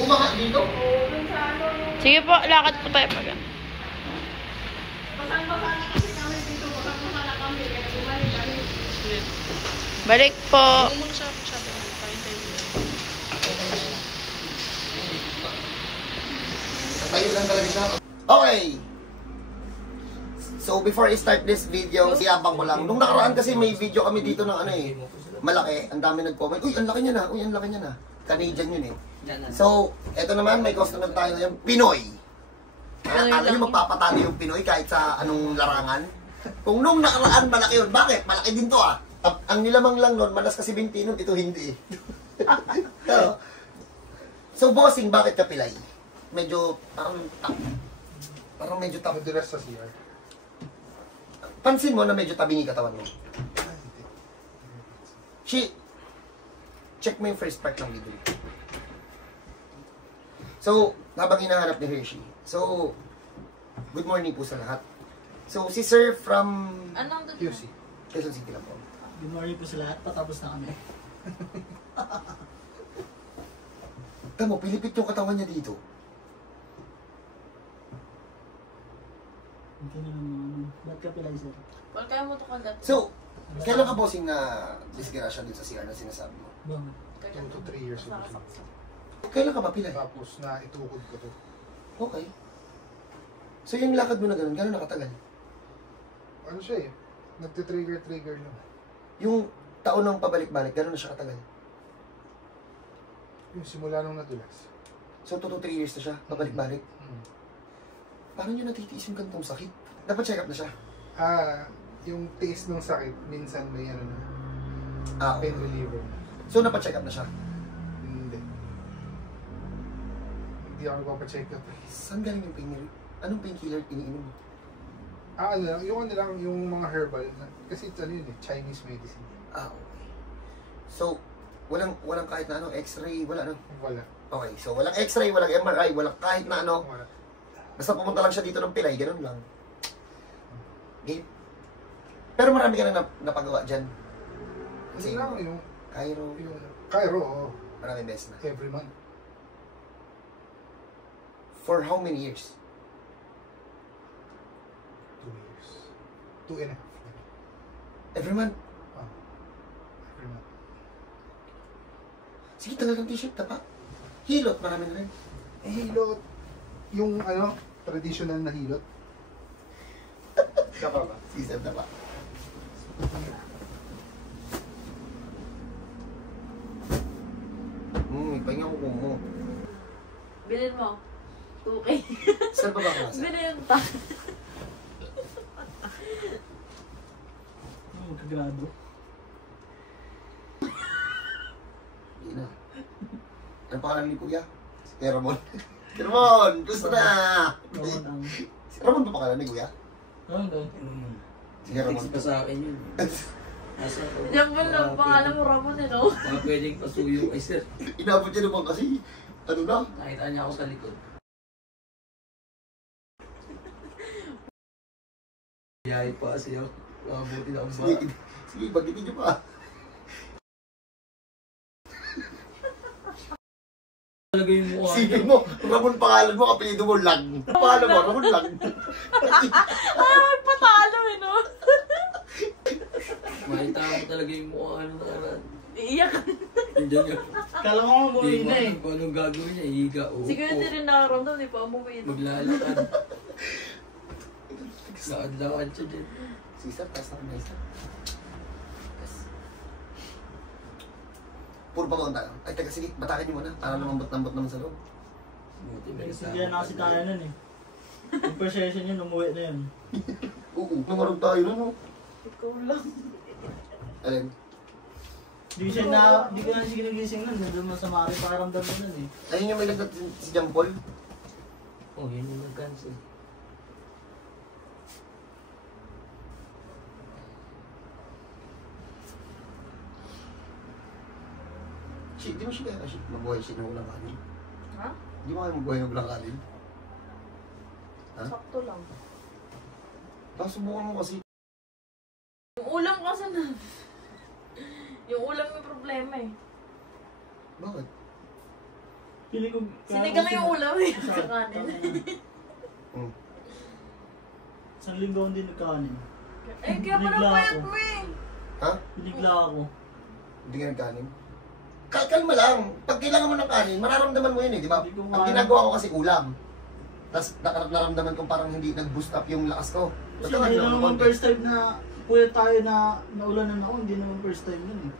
Umaka dito? Oo, dun sa ano. Sige po, lakad po tayo pag. Basang-basa na kasi kami dito. Basang-basa na kami. Kaya bumalik kami. Balik po. Tayo lang talaga siya. Okay! So, before I start this video, siyabang ko lang. Nung nakaraan kasi may video kami dito ng ano eh, malaki. Ang dami nag-comment. Uy, ang laki niya na. Uy, ang laki niya na. Canadian yun eh. So, eto naman, may customer tayo yung Pinoy. Akala nyo magpapatalo yung Pinoy kahit sa anong larangan? Kung nung nakaraan, malaki yun. Bakit? Malaki din to ah. Ang nilamang lang nun, malas kasi 20 nun, ito hindi. So, bossing, bakit ka pilay? Medyo, parang medyo top. Madalas sa CR. Pansin mo na medyo tabingi katawan mo. Check mo yung first part ng video. So, habang hinahanap ni Hershey. So, good morning po sa lahat. So, si Sir from... Anong doon? QC. Quezon City lang po. Good morning po sa lahat. Patapos na kami. Tamo, pilipit yung katawan niya dito. Hindi na naman. Ba't ka pilay, sir? Wala kaya mo ito kagat. So, kailan ka bossing na disgrasya dun sa CR na sinasabi mo? Bakit? 2 to 3 years ago. Kailan ka ba pilay? Tapos na itukod ko to. Okay. So, yung lakad mo na ganun, gano'n nakatagal? Ano siya eh? Nagtitrigger lang. Yung taon ng pabalik-balik, gano'n na siya katagal? Yung simula nung nadulas. So, 2 to 3 years na siya, pabalik-balik. Paano nyo natitiis yung gantong sakit? Dapat check up na siya. Yung tiis ng sakit, minsan may ano na. Okay. Pain reliever. So, napacheck up na siya. Hindi. Hindi ako nagpapacheck up. Saan galing yung pain? Anong painkiller iniinom? Ano lang, yung mga herbal. Kasi ano yun eh, Chinese medicine. Okay. So, walang kahit na ano, x-ray, wala no? Wala. Okay, so walang x-ray, walang MRI, walang kahit na ano. Wala. Basta pumunta lang siya dito ng pilay, ganun lang. Okay. Pero marami ka na napagawa dyan. Kasi lang yung Cairo, oo. maraming beses na. Every month. For how many years? 2 years. 2 and a half. Every month? Every month. Sige, tagal ng t-shirt, tapa. Hilot, marami na rin. Hilot. Yung ano, traditional na hilot. Tapa ba? Season na ba? Ipahinga ko kung mo. Bilhin mo. 2K. Saan ba ba klase? Bilhin pa. Magkagrado. Hindi na. Ano pangalan ni Kuya? Si Ramon. Ramon! Gusto na! Ramon ang... Si Ramon ba pangalan ni Kuya? Ramon. Si Ramon. Text pa sa akin yun. Nasa ko. Diyan mo lang pangalan mo Ramon eh no? Mga pwedeng pasuyo kay sir. Inabot niya naman kasi, ano na? Nakita niya ako sa likod. Biyahe pa kasi ako. Mabuti na akong Sige, sige, bagitin niyo pa. Talaga yung mukha Sige niya. mo, Ramon pangalan mo, kapilido mo, Lang. Pangalan mo, Ramon Lang. Ay, patalo eh no? Makita mo talaga yung mukha ng nakaraan. Iiyak. Nandiyan yun. Kala ko Hindi umuwi mo na eh. alam kung anong gagawin niya. Higa, upo. Siguro hindi rin nakaramdam, di pa umuwi. Maglalakad. Lakad-lakad siya dyan. Sige sir, taas na kami sir. Yes. Puro pa tayo. Ay, teka, sige, batakin niyo muna. Para lumambot-lambot naman sa loob. Buti may Nagsindihan na kasi tayo nun eh. Yung per session yun, umuwi na yun. Oo, namarog tayo na, no? Ikaw lang. Alin? Di ko na sige nagising nun. Nandun mo sa Mari, parang damdamin nun eh. Ayun yung may nagdat si John Paul. Oh, yun yung nag-cancel. Shit, di mo siya kaya shit, mabuhay siya ng ulang kanin. Ha? Di mo kaya mabuhay ng ulang kanin? Ha? Sakto lang. Tapos subukan mo kasi. Yung ulam kasi na... Yung ulam may problema eh. Bakit? Pili ko... Sinigang yung ulam eh. Sa kanin. Isang linggo hindi nagkanin. Eh, kaya pala Binigla payat ako. mo eh. Ha? Binigla ako. Hindi ka nagkanin? Kalma lang. Pag kailangan mo ng kanin, mararamdaman mo yun eh, di ba? Hindi ko Ang nga- ginagawa ko kasi ulam. Tapos naramdaman kong parang hindi nag-boost up yung lakas ko. Kasi hindi naman first time na puyat tayo na naulanan ako, hindi naman first time yun eh.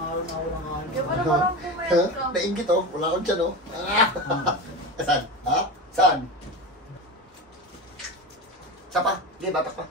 Araw na ako ng kanin. Kaya pala parang pumayat Ha? ka. Nainggit oh. Wala akong tiyan oh. Saan? Ha? Saan? Sa pa? Hindi, batak pa.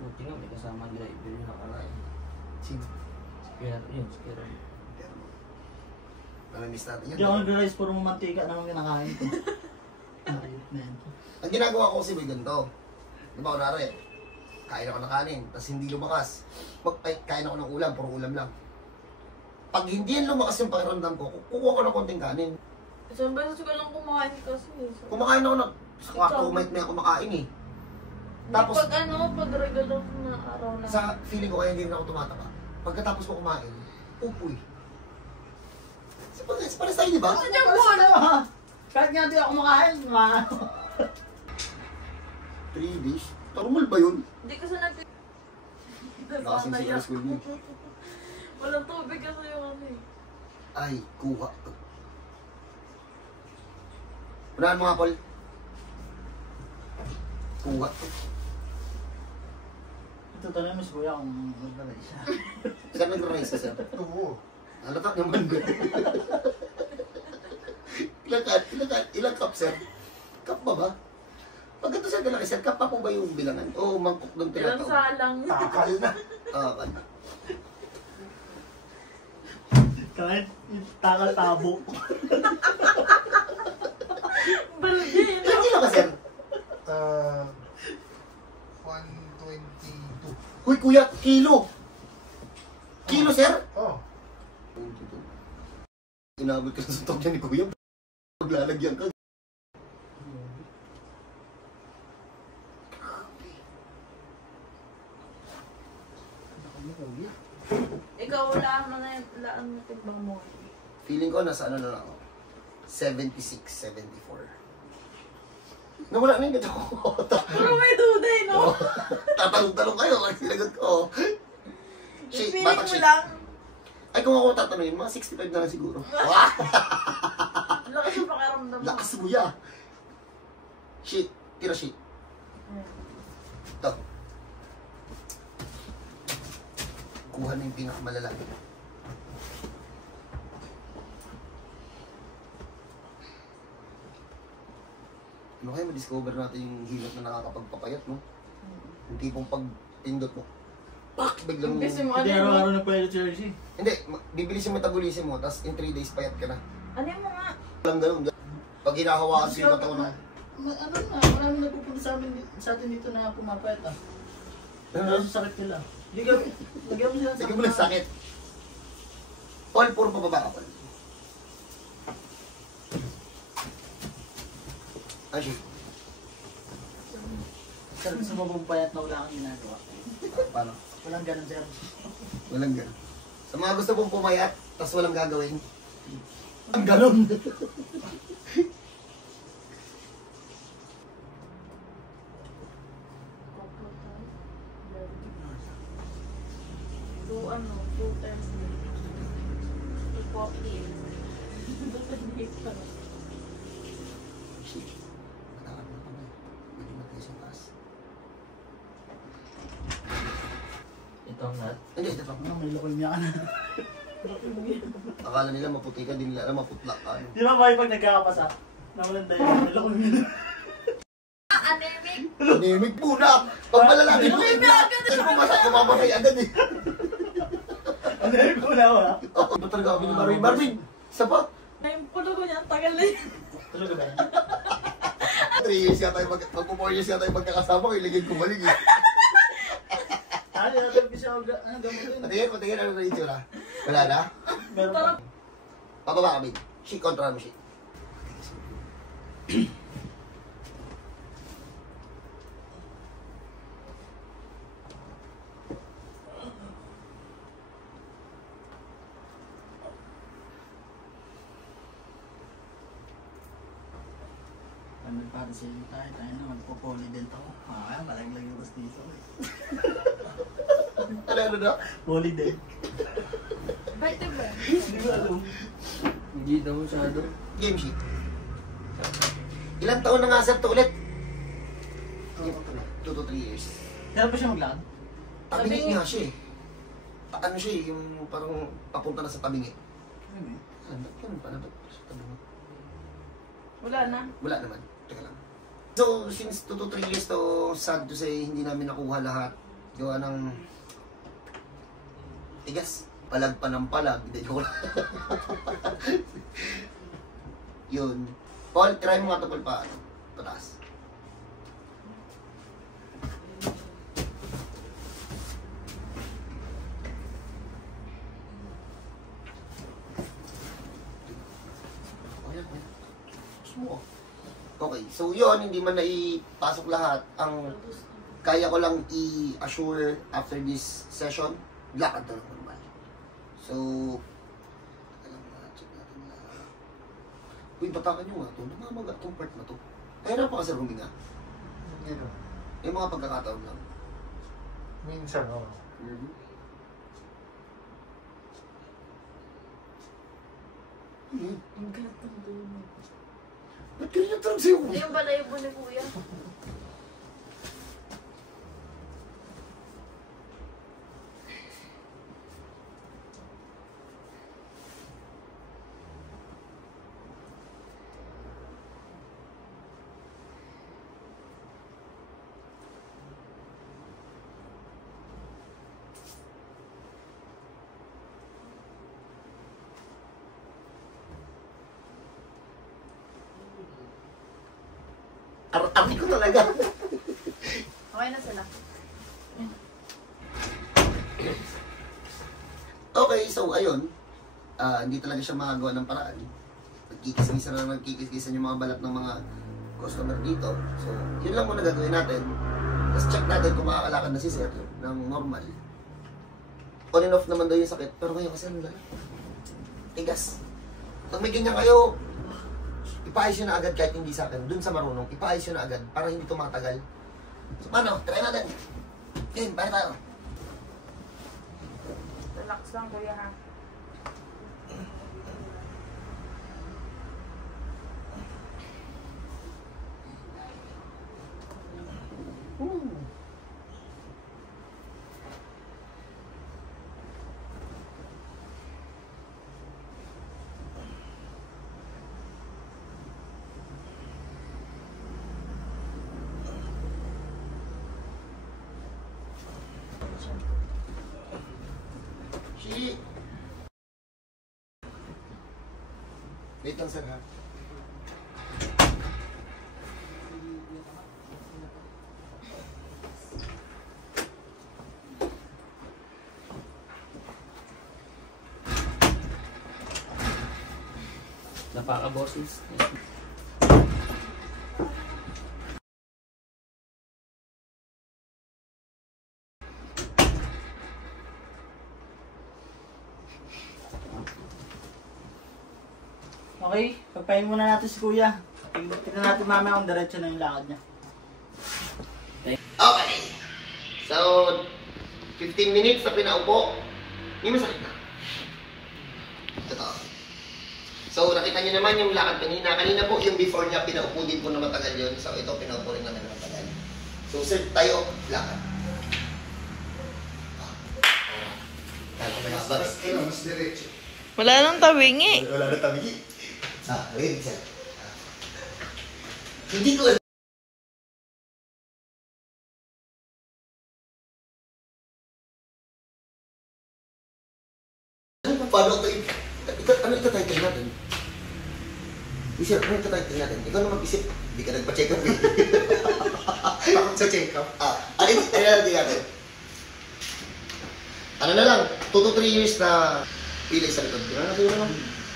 Buti nga may kasama driver yung nakaraan. Sino? Yun, si Kira. Namimiss natin yun. Hindi ako nag-rice puro mantika naman kinakain ko. Ayot na yan. Ang ginagawa ko kasi may ganito. Di ba, kunwari, kain ako ng kanin, tapos hindi lumakas. Kain ako ng ulam, puro ulam lang. Pag hindi yan lumakas yung pakiramdam ko, kukuha ko ng konting kanin. Isang beses ko lang kumain kasi. Kumakain ako ng... Sa 2 might may ako kumakain eh. Tapos, Pag pag regular na araw na. sa feeling ko kaya hindi rin ako tumataba. Pagkatapos ko kumain, upoy. Sa pares tayo, di ba? Sa dyan po, Kahit nga di ako makain, ma. 3 dish? Normal ba yun? Hindi kasi nag... Nakasing si Aras Gold Walang tubig kasi yung ano eh. Ay, kuha to. Unahan mo nga, Paul. Kuha to. Ito talaga mas kuya kung mag-rice siya. Saan nag-rise ka, sir? Oo. Ano to? Naman ba? Ilang cup, sir? Cup ba ba? Pag ito sir, kalaki sir, cup pa po ba yung bilangan? O mangkok doon Ilang tinatawag? salang. Takal na. Okay. Kahit takal tabo. Balde. Ilang kilo ka, sir? 122. Huy, kuya, kilo! Kilo, sir? Oh. Inabot ka sa top niya ni kuya. Maglalagyan ka. Ikaw wala mo na yung laan mo timbang mo. Feeling ko nasa ano na lang ako. 76, 74. Nawala na yung gato ko. Pero may duda eh, no? Tatanong-tanong kayo kasi sinagot ko. Ipiling Batak mo shit. lang. Ay kung ako tatanungin, mga 65 na lang siguro. Wah! Lakas yung pakiramdam mo. Lakas buya. Shit. Tira shit. Ito. Kuha na yung pinakamalala. Ano kaya ma-discover natin yung hilot na nakakapagpapayat, no? Yung tipong pag pindot mo, pak! Biglang... Kasi mo ano Hindi yun? araw-araw nagpalit jersey. Hindi, bibilis yung metabolism mo, tapos in 3 days payat ka na. Ano mo nga? Walang ganun. Pag hinahawakan ko yung katawan na, Ano na, marami nagpupunta sa atin dito na pumapayat ah. Dahil sa sakit nila. Lagyan mo sila sa... sige mo lang sakit. Paul, puro pababa ka, Paul. Ay, shit. Sir, gusto mo bang payat na wala kang ginagawa? Paano? Walang ganun, sir. Walang ganun. Sa mga gusto pong pumayat, tapos walang gagawin. Ang ganun. Two ano, 210. 240. Shit. Kailangan mo kami. Hindi natin sa taas. Ito ang lahat. Hindi, ito pa. Ano, may lokal niya ka na. Akala nila maputi ka, di nila alam maputla ka. Ano? Di ba ba pag nagkakapasa? Nawalan tayo, may lokal niya. Anemic. Anemic muna! Pag malalaki mo, hindi mo mamatay agad eh. Ano yung kuna mo ha? Oo, ito talaga kami ni Marvin. Marvin, isa pa. Yung pulo ko niya, ang tagal na yun. Tulog ka ba yan? 3 years ka tayo, magpo 4 years ka tayo magkakasama ko, iligid ko balik eh. Ano, natin ko siya, ano, gamot yun. Patingin, ano na yung itsura? Wala na? Meron pa. Pababa kami. Shit, kontra mo shit. Pag nagpatasilin tayo na magpo-polydent ako. Kaya malaglag yung dito. Ano na? Polydent. Vitamin. Hindi ko alam. Hindi daw masyado. Game sheet. Ilang taon na nga sir to ulit? 2 to 3 years. Kaya pa siya maglakad? Tabingi nga siya eh. Ano siya eh, yung parang papunta na sa tabingi. Ganun pa na ba? Sa tabingi. Wala na. Wala naman. Teka lang. So, since 2 to 3 years to, sad to say, hindi namin nakuha lahat. Gawa ng tigas. Palag pa ng palag. Hindi ko lang. Yun. Paul, try mo nga ito, Paul, pa. Pataas. Okay, so yun, hindi man naipasok lahat. Ang kaya ko lang i-assure after this session, lakad na lang normal. So, check natin na. Uy, batakan nyo nga ito. Namamagat itong part na to. Kaya na pa kasi huminga. Ano? Yung mga pagkakataon lang. Minsan, oo. Ang galat ng dulo. Ba't ganyan yung term sa'yo? Hindi yung balayibo ni Kuya. Ar-arti ko talaga. Okay na sila. Okay, so ayun. Hindi talaga siya makagawa ng paraan. Nagkikis-kisan na nagkikis-kisan yung mga balat ng mga customer dito. So, yun lang muna gagawin natin. Tapos check natin kung makakalakad na si sir ng normal. On and off naman daw yung sakit. Pero ngayon kasi ano lang. Tigas. Pag may ganyan kayo, ipaayos yun na agad kahit hindi sa akin. Dun sa marunong, ipaayos yun na agad para hindi tumatagal. So, paano? Try natin. Game, paano tayo? Relax lang, Kuya, ha? Shi! Wait lang, sir, ha? Napaka-bosses. Okay, pagpahin muna natin si Kuya. Tingnan natin mamaya kung diretso na yung lakad niya. Okay. So, 15 minutes na pinaupo. Hindi masakit na. Ito. So, nakita niyo naman yung lakad kanina. Kanina po, yung before niya, pinaupo din po na matagal yun. So, ito, pinaupo rin naman na matagal. So, sir, tayo, lakad. Mas diretso. Wala nang tabingi. Wala na tabigi. Ready, sir. Hindi ko alam. Paano ito title natin? Sir, ano ito title natin? Ikaw na mag-isip. Hindi ka nagpa-check up eh. Takot sa check-up. Ano natin? Ano na lang, 2 to 3 years na pilay sa likod. Gano'n na lang.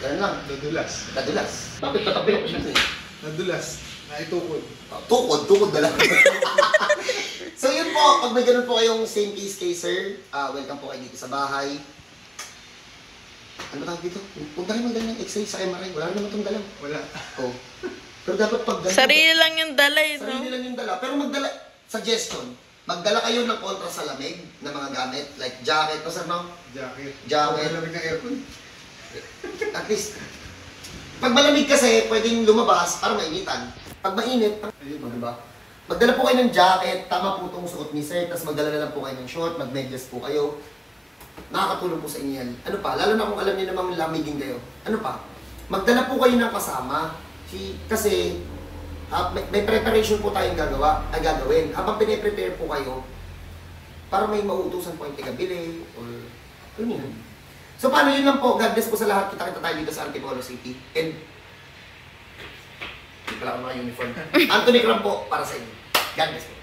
Ganun lang. Nadulas. Nadulas. Bakit tatabi ako siya? Nadulas. Naitukod. Tukod na lang. So yun po, pag may ganun po kayong same case sir, welcome po kayo dito sa bahay. Ano ba tawag dito? Huwag na kayo magaling ng x-ray sa MRI. Wala naman itong galang. Wala. Oh. Pero dapat pag ganito, Sarili lang yung dala eh, no? sarili lang yung dala. Pero magdala, suggestion, magdala kayo ng kontra sa lamig na mga gamit. Like jacket, o sir, no? Jacket. Jacket. Ang lamig ng aircon. At least, pag malamig kasi, pwedeng lumabas para mainitan. Pag mainit, diba? Magdala po kayo ng jacket, tama po itong suot ni sir, tapos magdala na lang po kayo ng short, mag-medyas po kayo. Nakakatulong po sa inyo yan. Ano pa, lalo na kung alam niyo namang lamigin kayo. Ano pa, magdala po kayo ng kasama. Kasi, may preparation po tayong gagawin. Habang piniprepare po kayo, para may mauutusan po yung tigabili, or yun yun. So paano yun lang po, God bless po sa lahat. Kita-kita tayo dito sa Antipolo City. And, hindi pala ako mga uniform. Anthony Cram po para sa inyo. God bless po.